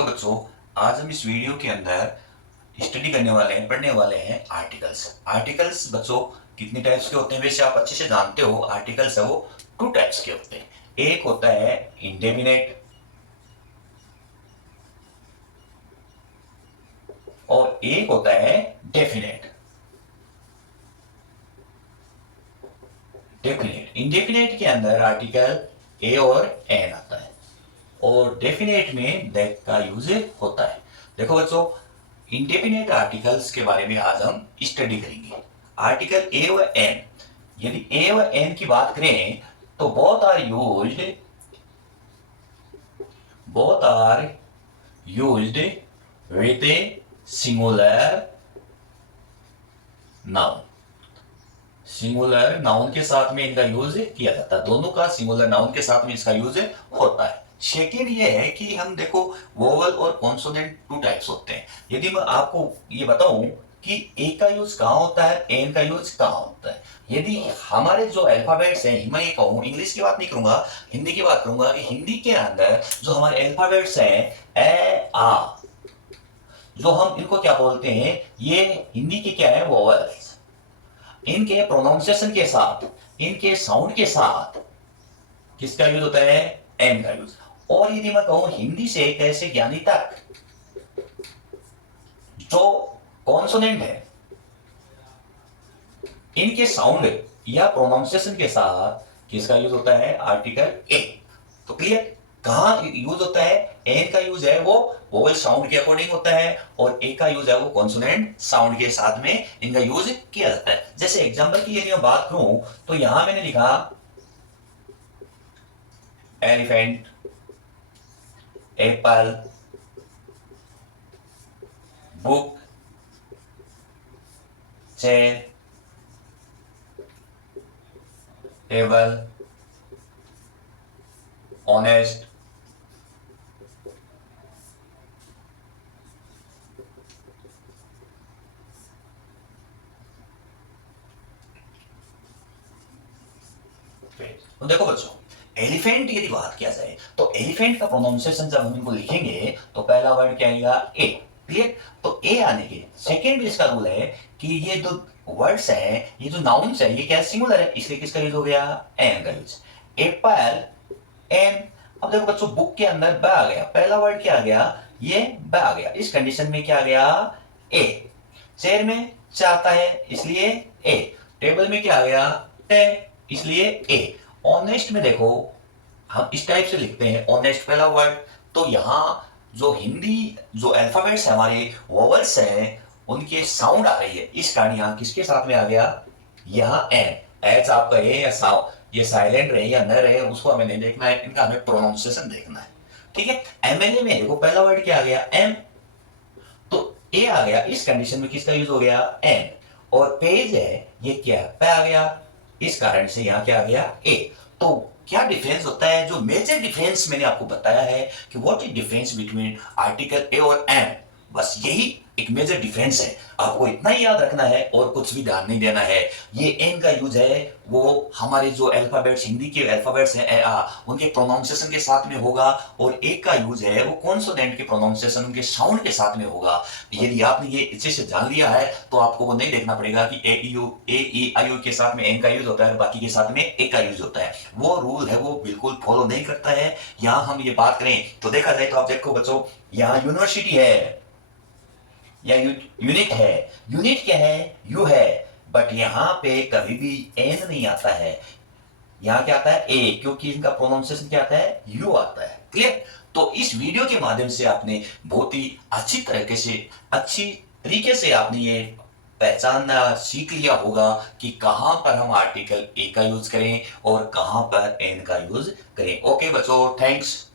Hello बच्चों, आज हम इस वीडियो के अंदर स्टडी करने वाले हैं, पढ़ने वाले हैं आर्टिकल्स। आर्टिकल्स बच्चों कितने टाइप्स के होते हैं वैसे आप अच्छे से जानते हो। आर्टिकल्स है वो टू टाइप्स के होते हैं। एक होता है इंडेफिनेट और एक होता है डेफिनेट। डेफिनेट इंडेफिनेट के अंदर आर्टिकल ए और एन आता है और डेफिनेट में दैट का यूज होता है। देखो बच्चों, इंडेफिनेट आर्टिकल्स के बारे में आज हम स्टडी करेंगे। आर्टिकल ए व एन, यदि ए व एन की बात करें तो both are used with a singular noun। Singular noun के साथ में इनका यूज किया जाता है। दोनों का सिंगुलर नाउन के साथ में इसका यूज होता है। सेकेंड ये है कि हम देखो वोवल और कॉन्सोनेंट टू टाइप्स होते हैं। यदि मैं आपको ये बताऊं कि ए का यूज कहाँ होता है, एन का यूज कहाँ होता है, यदि हमारे जो अल्फाबेट्स हैं, मैं ये कहूँ, इंग्लिश की बात नहीं करूंगा, हिंदी की बात करूंगा कि हिंदी के अंदर जो हमारे अल्फाबेट्स हैं ए आ, जो हम इनको क्या बोलते हैं, ये हिंदी के क्या है, वोवल्स। इनके प्रोनाउंसिएशन के साथ, इनके साउंड के साथ किसका यूज होता है, एन का यूज। और यदि मैं कहूं हिंदी से कैसे ज्ञानी तक, जो कॉन्सोनेंट है, इनके साउंड या प्रोनाउंसिएशन के साथ किसका यूज होता है, आर्टिकल ए। तो क्लियर, कहां यूज होता है, एन का यूज है वो वोवल साउंड के अकॉर्डिंग होता है और ए का यूज है वो कॉन्सोनेंट साउंड के साथ में इनका यूज किया जाता है। जैसे एग्जांपल की यदि मैं बात करूं तो यहां मैंने लिखा elephant, Apple, book, chair, table, honest, तो देखो बच्चों, एलिफेंट यदि बात किया जाए तो एलिफेंट का प्रोनाउंसिएशन जब हम इनको लिखेंगे तो पहला वर्ड क्या आएगा, ए। क्लियर, तो ए आने के सेकेंड इसका रूल है कि ये जो वर्ड्स हैं, ये जो नाउन्स है, ये क्या सिंगुलर है, इसलिए किसका यूज हो गया, एन का यूज। Apple, N. अब देखो बच्चों, बुक के अंदर ब आ गया, पहला वर्ड क्या आ गया, ये ब आ गया, इस कंडीशन में क्या आ गया, ए। चेयर में च आता है इसलिए ए। टेबल में क्या आ गया, टे, इसलिए ए। ऑनेस्ट में देखो हम इस टाइप से लिखते हैं, ऑनेस्ट पहला वर्ड, तो यहां जो हिंदी जो अल्फाबेट्स है, हमारे वोवल्स हैं, उनके साउंड आ रही है, इस कारण यहां किसके साथ में आ गया, यहां एन। एच आप कहे या साउंड, ये साइलेंट रहे या न रहे उसको हमें नहीं देखना है, इनका हमें प्रोनाउंसिएशन देखना है। ठीक है, एमएलए में देखो पहला वर्ड क्या आ गया, एम, तो ए आ गया, इस कंडीशन में किसका यूज हो गया, एन। और पेज है, ये क्या पे आ गया, इस कारण से यहां क्या आ गया, ए। तो क्या डिफरेंस होता है, जो मेजर डिफरेंस मैंने आपको बताया है कि what is difference between article a और एन, बस यही एक मेजर डिफरेंस है। आपको इतना ही याद रखना है और कुछ भी ध्यान नहीं देना है। ये एन का यूज है वो हमारे जो अल्फाबेट्स, हिंदी के अल्फाबेट्स हैं ए आ, उनके प्रोनाउंसिएशन के साथ में होगा, और ए का यूज है वो कॉन्सोनेंट के प्रोनाउंसिएशन, उनके साउंड के साथ में होगा। यदि आपने ये अच्छे से जान लिया है तो आपको वो नहीं देखना पड़ेगा कि ए ई आई यू के साथ में एन का यूज होता है और बाकी के साथ में ए का यूज होता है। वो रूल है वो बिल्कुल फॉलो नहीं करता है। यहाँ हम ये बात करें तो देखा जाए तो आप देखो बच्चों, यहाँ यूनिवर्सिटी है या यूनिट है, यूनिट क्या है, यू है, बट यहां पे कभी भी एन नहीं आता है, यहां क्या आता है, ए, क्योंकि इनका प्रोनाउंसिएशन क्या आता है, यू आता है। क्लियर, तो इस वीडियो के माध्यम से आपने बहुत ही अच्छी तरीके से आपने ये पहचानना सीख लिया होगा कि कहां पर हम आर्टिकल ए का यूज करें और कहां पर एन का यूज करें। ओके बच्चों, थैंक्स।